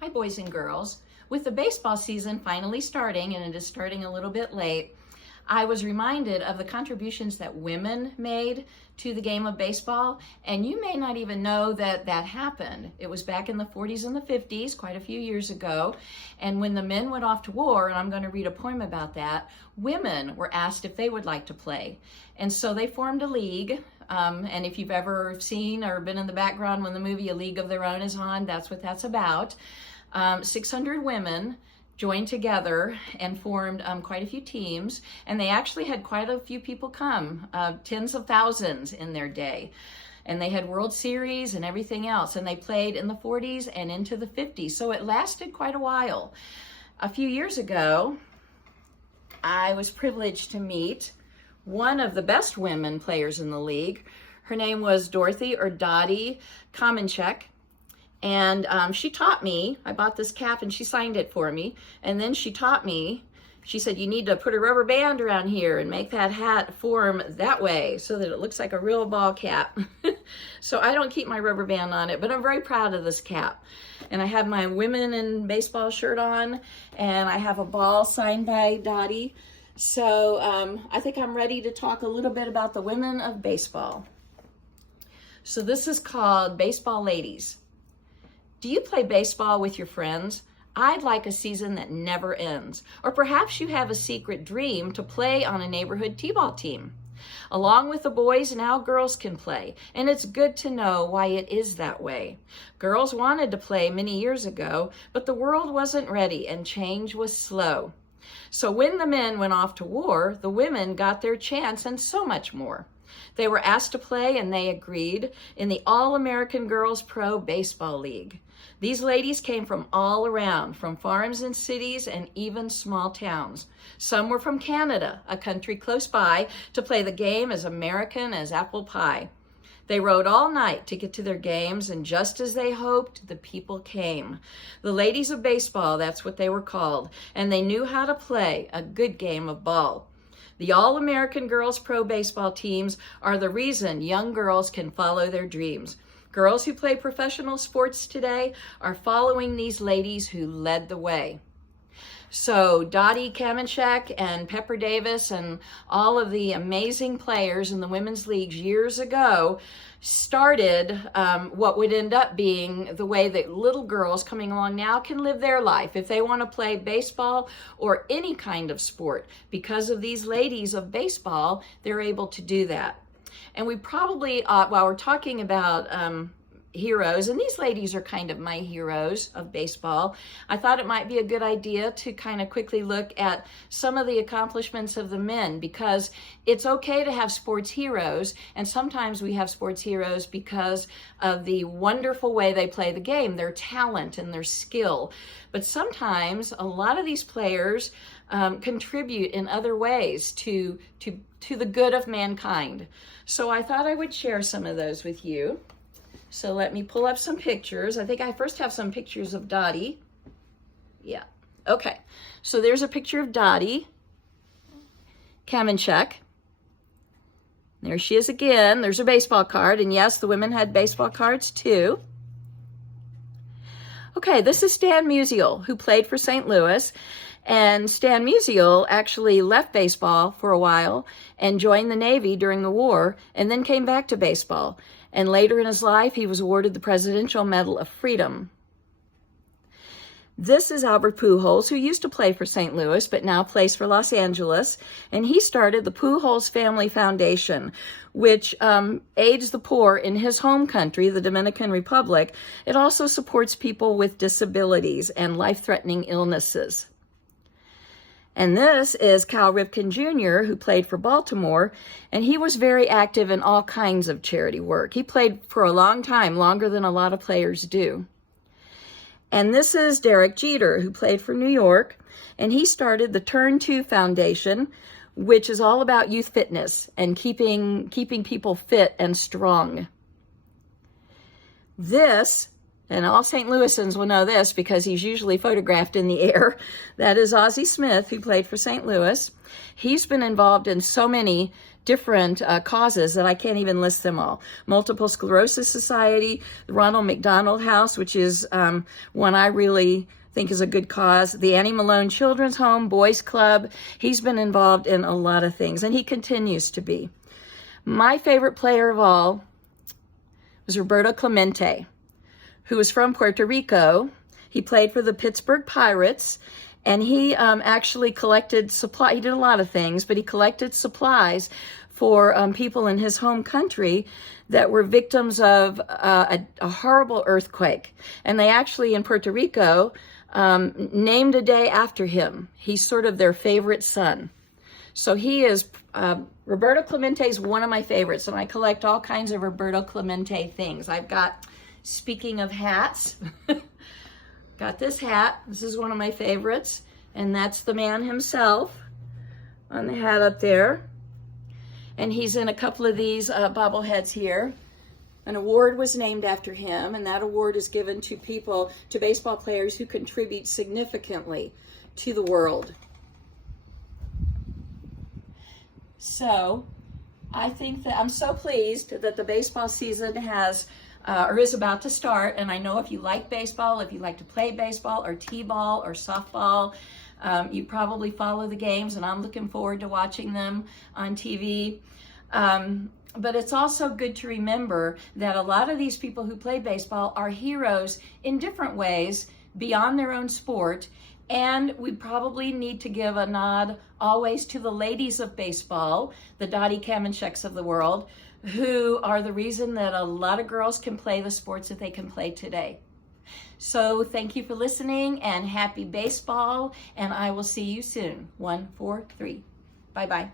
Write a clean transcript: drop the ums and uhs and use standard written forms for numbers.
Hi, boys and girls. With the baseball season finally starting, and it is starting a little bit late, I was reminded of the contributions that women made to the game of baseball, and you may not even know that that happened. It was back in the 40s and the 50s, quite a few years ago, and when the men went off to war, and I'm going to read a poem about that, women were asked if they would like to play. And so they formed a league, and if you've ever seen or been in the background when the movie A League of Their Own is on, that's what that's about. 600 women joined together and formed quite a few teams, and they actually had quite a few people come, tens of thousands in their day. And they had World Series and everything else, and they played in the 40s and into the 50s, so it lasted quite a while. A few years ago, I was privileged to meet one of the best women players in the league. Her name was Dottie and she taught me. I bought this cap and she signed it for me, and then she taught me. She said, you need to put a rubber band around here and make that hat form that way so that it looks like a real ball cap. So I don't keep my rubber band on it, but I'm very proud of this cap. And I have my Women in Baseball shirt on, and I have a ball signed by Dottie. So I think I'm ready to talk a little bit about the women of baseball. So this is called Baseball Ladies. Do you play baseball with your friends? I'd like a season that never ends. Or perhaps you have a secret dream to play on a neighborhood t-ball team. Along with the boys, now girls can play, and it's good to know why it is that way. Girls wanted to play many years ago, but the world wasn't ready and change was slow. So when the men went off to war, the women got their chance and so much more. They were asked to play, and they agreed, in the All-American Girls Pro Baseball League. These ladies came from all around, from farms and cities and even small towns. Some were from Canada, a country close by, to play the game as American as apple pie. They rode all night to get to their games, and just as they hoped, the people came. The ladies of baseball, that's what they were called, and they knew how to play a good game of ball. The All-American Girls Pro Baseball teams are the reason young girls can follow their dreams. Girls who play professional sports today are following these ladies who led the way. So Dottie and Pepper Davis and all of the amazing players in the women's leagues years ago started what would end up being the way that little girls coming along now can live their life if they want to play baseball or any kind of sport. Because of these ladies of baseball, they're able to do that. And we probably, while we're talking about heroes, and these ladies are kind of my heroes of baseball, I thought it might be a good idea to kind of quickly look at some of the accomplishments of the men, because it's okay to have sports heroes, and sometimes we have sports heroes because of the wonderful way they play the game, their talent and their skill. But sometimes a lot of these players contribute in other ways to the good of mankind. So I thought I would share some of those with you. So let me pull up some pictures. I think I first have some pictures of Dottie. Yeah, okay. So there's a picture of Dottie Kamenchuk. There she is again. There's a baseball card, and yes, the women had baseball cards too. Okay, this is Stan Musial, who played for St. Louis. And Stan Musial actually left baseball for a while and joined the Navy during the war, and then came back to baseball. And later in his life, he was awarded the Presidential Medal of Freedom. This is Albert Pujols, who used to play for St. Louis, but now plays for Los Angeles. And he started the Pujols Family Foundation, which aids the poor in his home country, the Dominican Republic. It also supports people with disabilities and life-threatening illnesses. And this is Cal Ripken Jr., who played for Baltimore, and he was very active in all kinds of charity work. He played for a long time, longer than a lot of players do. And this is Derek Jeter, who played for New York, and he started the Turn 2 Foundation, which is all about youth fitness and keeping people fit and strong. This And all St. Louisans will know this because he's usually photographed in the air. That is Ozzie Smith, who played for St. Louis. He's been involved in so many different causes that I can't even list them all. Multiple Sclerosis Society, the Ronald McDonald House, which is one I really think is a good cause, the Annie Malone Children's Home, Boys Club. He's been involved in a lot of things, and he continues to be. My favorite player of all was Roberto Clemente, who was from Puerto Rico. He played for the Pittsburgh Pirates, and he actually collected supply. He did a lot of things, but he collected supplies for people in his home country that were victims of a horrible earthquake. And they actually, in Puerto Rico, named a day after him. He's sort of their favorite son. So he is, Roberto Clemente is one of my favorites, and I collect all kinds of Roberto Clemente things. I've got, speaking of hats, got this hat. This is one of my favorites, and that's the man himself on the hat up there. And he's in a couple of these bobbleheads here. An award was named after him, and that award is given to people, to baseball players who contribute significantly to the world. So I think that I'm so pleased that the baseball season has or is about to start. And I know if you like baseball, if you like to play baseball or t-ball or softball, you probably follow the games, and I'm looking forward to watching them on TV. But it's also good to remember that a lot of these people who play baseball are heroes in different ways beyond their own sport. And we probably need to give a nod always to the ladies of baseball, the Dottie Kamencheks of the world, who are the reason that a lot of girls can play the sports that they can play today. So thank you for listening, and happy baseball, and I will see you soon. 1, 4, 3. Bye-bye.